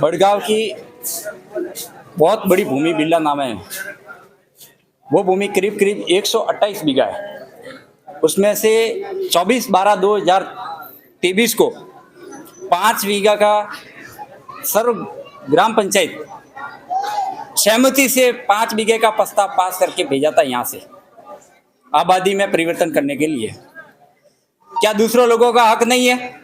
बड़गांव की बहुत बड़ी भूमि बिरला नाम है। वो भूमि करीब करीब 128 बीघा है। उसमें से 24/12/2023 को 5 बीघा का सर्व ग्राम पंचायत सहमति से 5 बीघे का प्रस्ताव पास करके भेजा था यहाँ से आबादी में परिवर्तन करने के लिए। क्या दूसरों लोगों का हक नहीं है?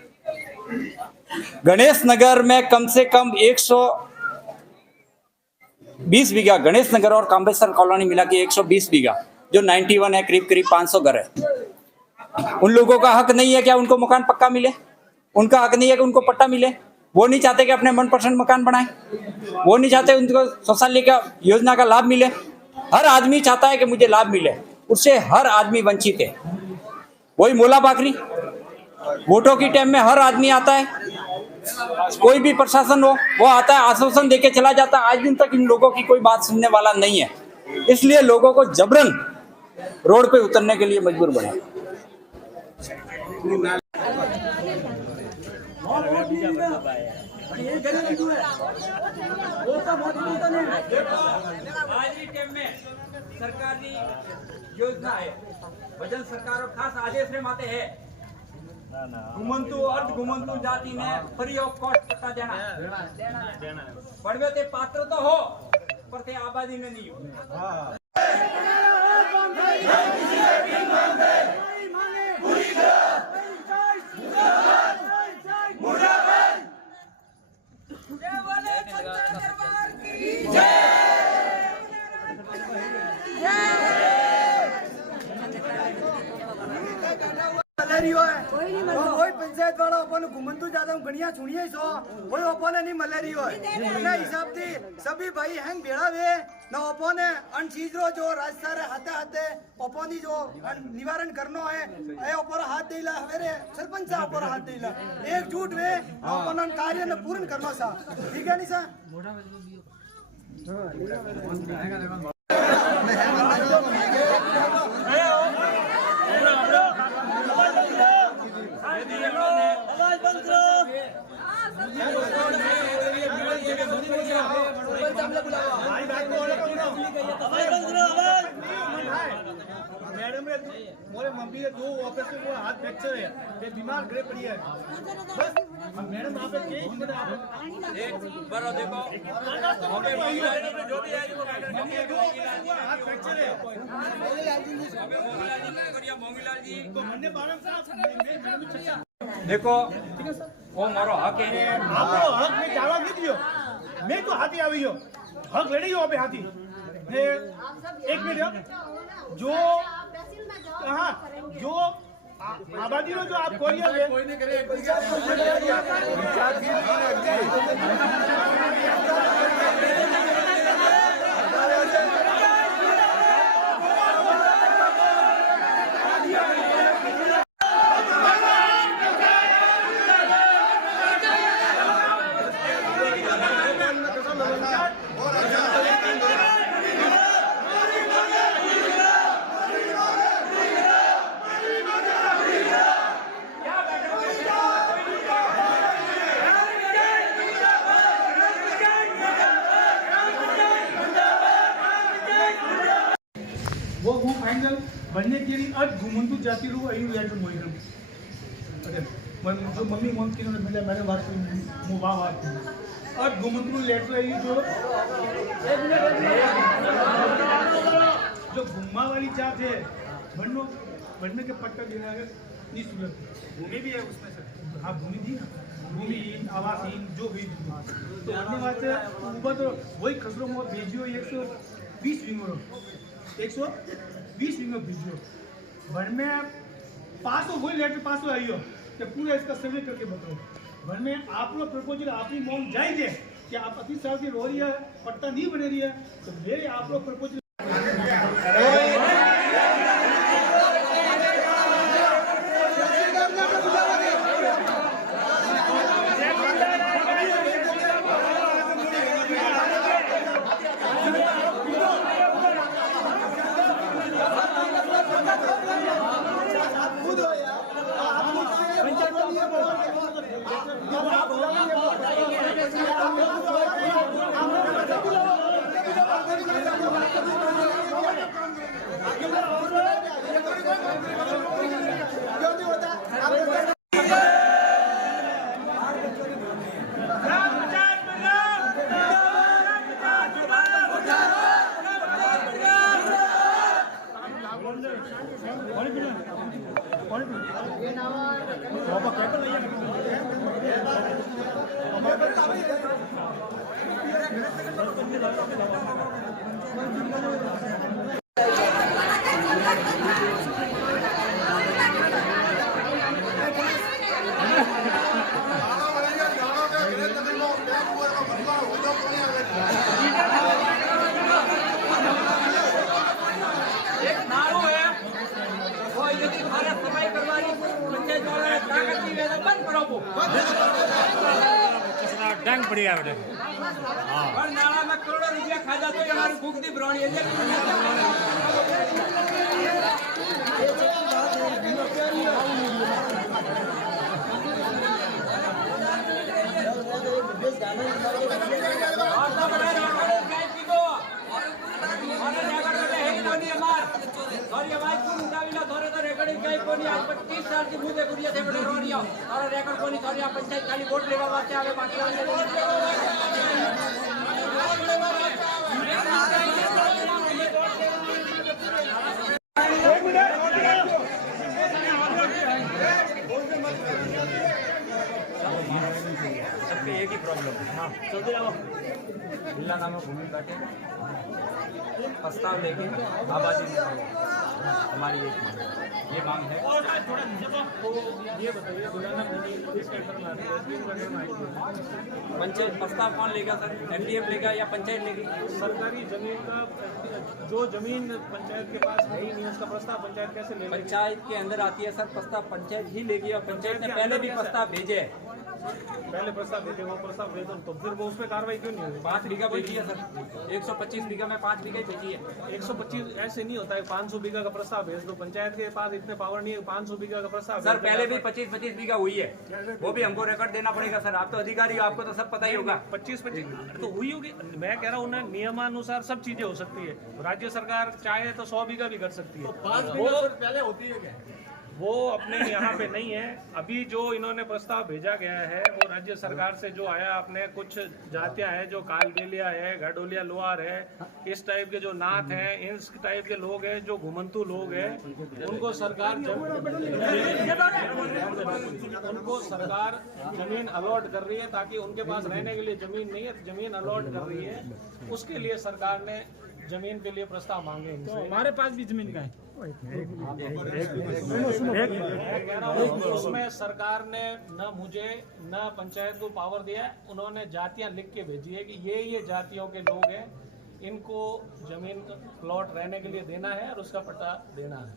गणेश नगर में कम से कम 120 बीघा, गणेश नगर और काम्बेसर कॉलोनी मिला के 120 बीघा, जो 91 है, करीब करीब 500 घर है। उन लोगों का हक नहीं है क्या उनको मकान पक्का मिले? उनका हक नहीं है कि उनको पट्टा मिले? वो नहीं चाहते कि अपने मनपसंद मकान बनाए? वो नहीं चाहते उनको शौचालय का योजना का लाभ मिले? हर आदमी चाहता है कि मुझे लाभ मिले, उससे हर आदमी वंचित है। वही मोला बाकरी, वोटों की टाइम में हर आदमी आता है, कोई भी प्रशासन हो वो आता है, आश्वासन देके चला जाता है। आज दिन तक इन लोगों की कोई बात सुनने वाला नहीं है, इसलिए लोगों को जबरन रोड पे उतरने के लिए मजबूर बने। सरकारी योजना है, वजन सरकार खास आदेश में माते है घुमंतु अर्ध घुमंतु जाति ने फ्री ऑफ कॉस्ट पट्टा देना पड़वे ते पात्र तो हो पर ते आबादी में नहीं हो। कोई पंचायत वाला अपन घुमंतु जाता गणिया छुनिए सो कोई अपन नहीं मलेरी हो ना हिसाब थी सभी भाई हैंग भेड़ा वे ना अपन अन चीज रो जो राजसारे हाथे हाथे अपन जो निवारण करनो है ए ऊपर हाथ देला हवेरे सरपंच सा ऊपर हाथ देला एकजुट वे अपन कार्य ने पूर्ण करनो सा। ठीक है नहीं सा? मैडम मोरे मम्मी के 2 ऑपरेशन को हाथ फ्रैक्चर है, ये बीमार घरे पड़ी है। बस मैडम आप एक बार देखो जो भी है हाथ फ्रैक्चर है। तो हमने बारह देखो वो मारो हक है, आपको हक में जावा नहीं दियो, मैं तो हाथी आवी हो हक रेडी हो पे हाथी ने एक मिनट जो हाँ जो आबादी रो जो आप कोई नहीं करे वो फाइनल बनने के लिए आज घुमंतु जाति रू आई लेटर मोइरम अरे जो मम्मी मोम की ने मिले मैंने बात मु बात आज घुमंतु लेटर आई जो घुम्मा वाली जात है बनने के पट्टा देना है नहीं सूरत भूमि भी है उसमें सर। हाँ भूमि दी ना, भूमिहीन आवासहीन जो भी तो अन्य बात है ऊपर तो वही खसरों में भेजियो 120 विंगो 120 विंगो भेजियो भर में पास हो वही लेटर पास हो आई हो तो पूरा इसका सर्वे करके बताओ भर में आप लोग प्रपोजल आपकी मौन जाएंगे कि आप 25 साल की रो रही है पट्टा नहीं बने रही है तो मेरे आप लोग प्रपोजल डंग पड़ी है बेटे और नाला में करोड़ों रुपया खा जाते हैं हमारी भूख दी ब्राउनी आज 25 साल की मुझे गुड़िया थे बड़े रोनिया और रेकॉर्ड को नहीं सॉरी आप पंचायत खाली वोट लेवा वास्ते आवे बाकी सबके एक ही प्रॉब्लम है हाँ चलते जाओ जिला नाम भूमि काटे प्रस्ताव लेके आबादी हमारी ये मांग है। ये बताइए पंचायत प्रस्ताव कौन लेगा सर? एमडीएम लेगा या पंचायत लेगी? सरकारी जमीन का जो जमीन पंचायत के पास है ही नहीं उसका प्रस्ताव पंचायत कैसे ले? पंचायत के अंदर आती है सर प्रस्ताव पंचायत ही लेगी और पंचायत ने पहले भी प्रस्ताव भेजे है। पहले प्रस्ताव भेजे वो प्रस्ताव भेजो तो फिर वो उस पर कार्रवाई क्यों नहीं हुई? 5 बीघा भेजी है सर 125 बीघा में 5 बीघा भेजी है। 125 ऐसे नहीं होता है 500 बीघा का प्रस्ताव भेज दो पंचायत के पास इतने पावर नहीं है 500 बीघा का प्रस्ताव सर पहले भी 25-25 बीघा हुई है वो भी हमको रिकॉर्ड देना पड़ेगा सर। आप तो अधिकारी आपको तो सब पता ही होगा। 25 तो हुई होगी। मैं कह रहा हूँ ना नियमानुसार सब चीजें हो सकती है। राज्य सरकार चाहे तो 100 बीघा भी कर सकती है। 5 बीघा पहले होती है क्या? वो अपने यहाँ पे नहीं है। अभी जो इन्होंने प्रस्ताव भेजा गया है वो राज्य सरकार से जो आया अपने कुछ जातियां हैं जो कालबेलिया है घाटोलिया लोहार है इस टाइप के जो नाथ हैं इस टाइप के लोग हैं जो घुमंतु लोग हैं उनको सरकार जमीन अलॉट कर रही है ताकि उनके पास रहने के लिए जमीन नहीं है जमीन अलॉट कर रही है। उसके लिए सरकार ने जमीन के लिए प्रस्ताव मांगे इनसे। तो हमारे पास भी जमीन का है उसमें सरकार ने न मुझे न पंचायत को पावर दिया। उन्होंने जातियां लिख के भेजी है कि ये जातियों के लोग हैं इनको जमीन प्लॉट रहने के लिए देना है और उसका पट्टा देना है।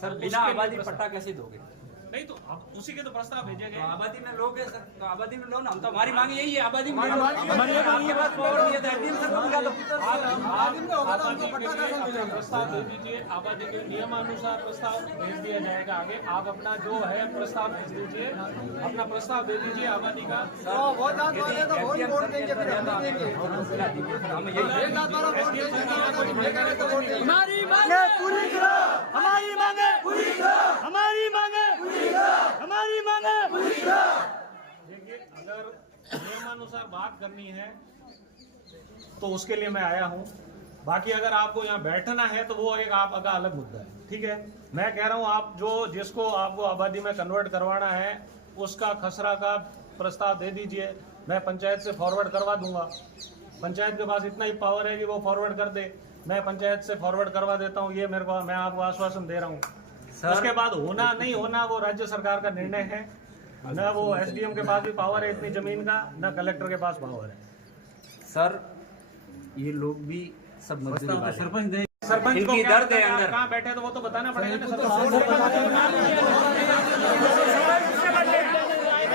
सर बिना आबादी पट्टा कैसे दोगे? नहीं तो अब उसी के तो प्रस्ताव भेजे गए। आबादी में लोग है सर तो आबादी में लो ना। हम तो हमारी मांग यही है आबादी में आपके पास पावर नहीं है तो एडमिन सर को बुला लो। प्रस्ताव दे दीजिए आबादी के नियमानुसार प्रस्ताव भेज दिया जाएगा आगे। आप अपना जो है प्रस्ताव भेज दीजिए अपना प्रस्ताव दे दीजिए आबादी का। हमारी मांगे पूरी करो हमारी मांगे पूरी करो हमारी मांगे हमारी मांगे पूरी करो। देखिए अगर नियमानुसार बात करनी है तो उसके लिए मैं आया हूँ। बाकी अगर आपको यहाँ बैठना है तो वो एक आपका अलग मुद्दा है। ठीक है मैं कह रहा हूँ आप जो जिसको आपको आबादी में कन्वर्ट करवाना है उसका खसरा का प्रस्ताव दे दीजिए। मैं पंचायत से फॉरवर्ड करवा दूंगा। पंचायत के पास इतना ही पावर है कि वो फॉरवर्ड कर दे। मैं पंचायत से फॉरवर्ड करवा देता हूँ। ये मेरे को मैं आपको आश्वासन दे रहा हूँ। उसके बाद होना नहीं होना वो राज्य सरकार का निर्णय है। न वो एसडीएम के पास भी पावर है इतनी जमीन का न कलेक्टर के पास पावर है। सर ये लोग भी सब मजदूर सरपंच इनकी दर्द है अंदर। कहाँ बैठे तो वो तो बताना पड़ेगा ना।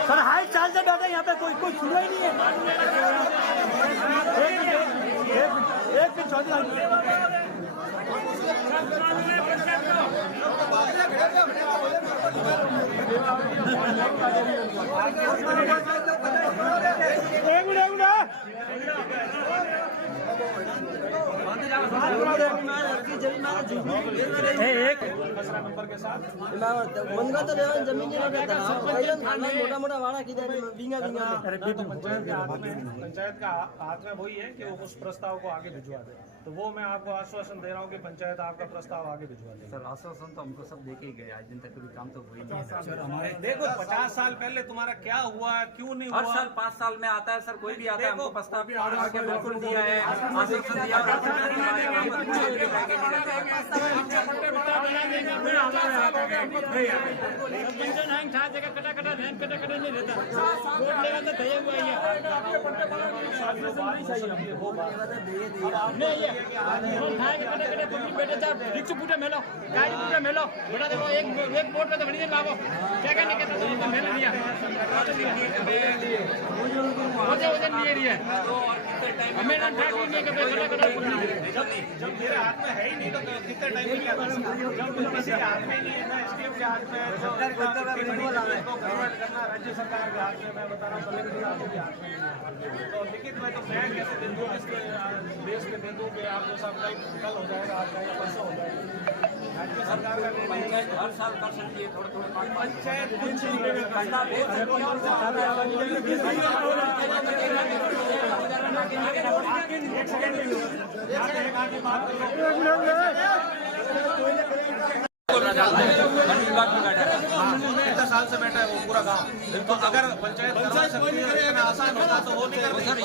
सर हाई चाल से बैठे यहाँ पे कोई सुना ही नहीं है। एक मिनट चौधरी खसरा नंबर के साथ मनगा तो लेवन जमीन नहीं रहता मोटा मोटा वाड़ा की बींगा बींगा पंचायत का हाथ में वही है कि वो उस प्रस्ताव को आगे भिजवा दे। तो वो मैं आपको आश्वासन दे रहा हूँ कि पंचायत आपका प्रस्ताव आगे भिजवा देगी। सर आश्वासन तो हमको सब देके ही गए, आज दिन तक कोई काम तो हुई नहीं है। देखो 50 साल पहले तुम्हारा क्या हुआ, क्यों नहीं हर हुआ। साल 5 साल में आता है सर, कोई भी आता है हमको प्रस्ताव आके बिल्कुल दिया है, आश्वासन दिया मेलो गाड़ी पूरा मेलो बड़ा देखो एक बोर्ड पे तो बड़ी लाभो क्या क्या नहीं कहता तो मैंने दिया मुझे वजन नहीं दिया हमें ना ठाक नहीं कि जब मेरे हाथ में है ही नहीं तो कितने टाइम में क्या कर सकते हैं? जब किसी के हाथ में नहीं है ना, एसडीएम के हाथ में है, तो कन्वर्ट करना राज्य सरकार के हाथ में, मैं बता रहा हूँ कलेक्टर के हाथ में नहीं है। तो लिखित में तो मैं कैसे दे दूँ इसके देश के दे दूँ कि आपको सब कल हो जाएगा, आज जाएगा, परसों हो जाएगा। राज्य सरकार का पंचायत हर साल कर सकती है, थोड़ा थोड़ा पंचायत कुछ नहीं कितना साल से बैठा है वो पूरा गांव। तो अगर पंचायत करवा सकती है इतना आसान होता तो वो नहीं सर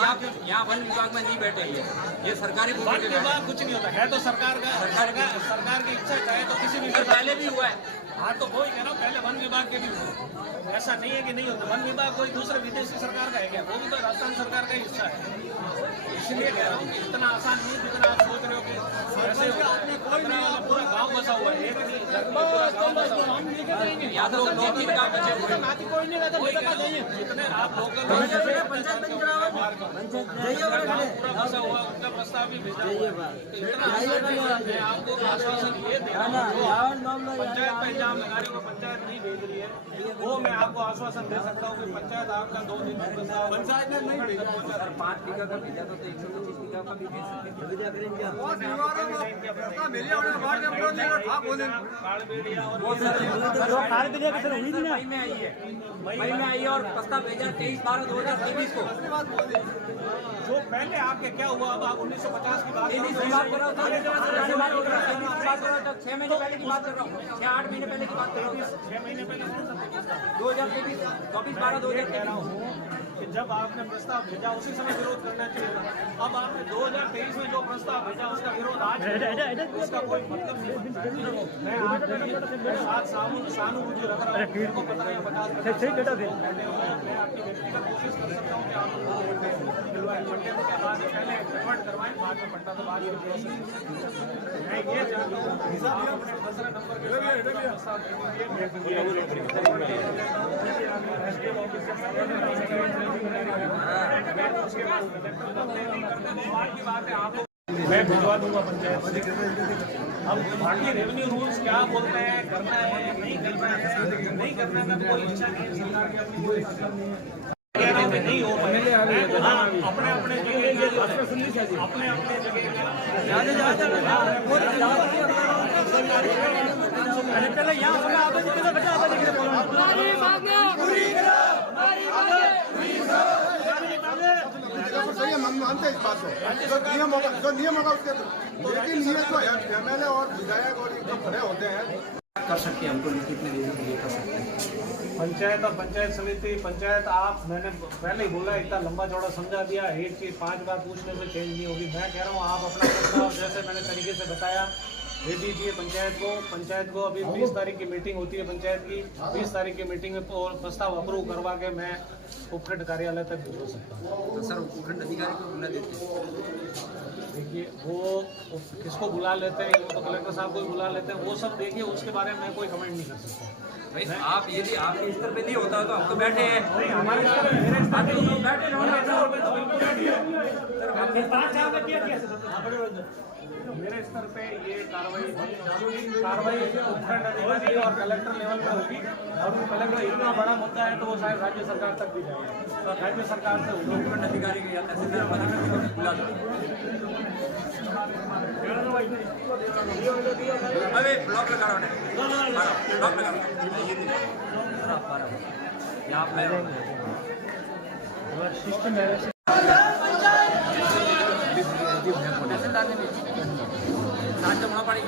यहाँ वन विभाग में नहीं बैठे ये सरकारी वन विभाग कुछ नहीं होता है तो सरकार का सरकार की इच्छा चाहे तो किसी भी पहले भी हुआ है। हाँ तो वही कह रहा हूँ, पहले वन विभाग के भी हुए, ऐसा नहीं है कि नहीं होता। वन विभाग कोई दूसरे विदेशी सरकार का है क्या? वो भी तो राजस्थान सरकार का ही हिस्सा है। इसलिए कह रहा हूँ कि इतना आसान नहीं जितना आप सोच रहे हो कि ऐसे पूरा गाँव बसा हुआ है, एक नहीं पूरा गाँव बसा हुआ है। या तो 2-3 गाँव बचे हुए हैं। जितने आप लोकल पूरा बसा हुआ उनका प्रस्ताव भी भेजा हुआ है। इतना आसान नहीं है। मैं आपको आश्वासन ये दे रहा हूँ, पंचायत पे इल्जाम लगा रही हो, पंचायत नहीं भेज रही है, वो मैं आपको आश्वासन दे सकता हूँ कि पंचायत आपका 2 दिन में प्रस्ताव पंचायत ने नहीं भेजा। 5 बीघा का भेजा तो 125 बीघा का भी भेज सकते हैं। मई में आई है, मई में आई है और प्रस्ताव भेजा 23/12/2023 को। जो पहले आपके क्या हुआ, अब आप 1950 की बात 6 महीने पहले की बात कर रहा हूँ, 6-8 महीने पहले की बात कर रहा हूँ। 6 महीने पहले 2023 कह रहा हूँ कि जब आपने प्रस्ताव भेजा उसी समय विरोध करना चाहिए था। अब आपने 2023 में जो प्रस्ताव भेजा उसका विरोध आज उसका कोई मतलब नहीं। मैं आज साथ सहानुभूति रख रहा हूँ, को पता नहीं 50 मैं आपकी व्यक्तिगत कोशिश कर सकता हूँ कि आप दिलवाएं। पट्टे तो क्या बात है, पहले कन्वर्ट करवाएं, बाद में पट्टा तो बाद में प्रोसेस। मैं ये जानता हूँ अपने खसरा नंबर के प्रस्ताव मैं भिजवा दूंगा पंचायत से। अब बाकी रेवेन्यू रूल्स क्या बोलते हैं, करना है नहीं करना है, नहीं करना है कोई इच्छा नहीं है सरकार की, अपनी कोई मतलब नहीं है। नहीं हो पहले अपने अपने जगह चलो यहाँ मानते इस बात को, जो नियम होगा उसके, लेकिन ये तो एमएलए और विधायक और जो खड़े होते हैं कर सकते हैं, हमको लिखित में ये कर सकते हैं। पंचायत और पंचायत समिति पंचायत आप मैंने पहले ही बोला, इतना लंबा चौड़ा समझा दिया, एक चीज 5 बार पूछने से चेंज नहीं होगी। मैं कह रहा हूँ आप अपना प्रस्ताव जैसे मैंने तरीके से बताया दे दीजिए पंचायत को अभी 20 तारीख की मीटिंग होती है पंचायत की, 20 तारीख की मीटिंग में प्रस्ताव अप्रूव करवा के मैं उपखंड कार्यालय तक भिजवा सकता हूँ। तो सर उपखंड अधिकारी को बुला देते हैं। देखिए वो किसको बुला लेते हैं, वो तो कलेक्टर साहब को बुला लेते हैं, वो सब देखिए उसके बारे में मैं कोई कमेंट नहीं कर सकता। भाई आप यदि आपके स्तर पे नहीं होता तो हम तो बैठे हैं, नहीं हमारे स्तर पे मेरे स्तर पे बैठे मेरे स्तर पे ये कार्रवाई उपखंड अधिकारी और कलेक्टर लेवल पे होगी। और कलेक्टर इतना बड़ा मुद्दा है तो वो शायद राज्य सरकार तक भी जाएगा, तो राज्य सरकार से उपखंड अधिकारी या तहसीलदार बुला दो। अरे ब्लॉक लगा रहा है, ब्लॉक लगा सफाई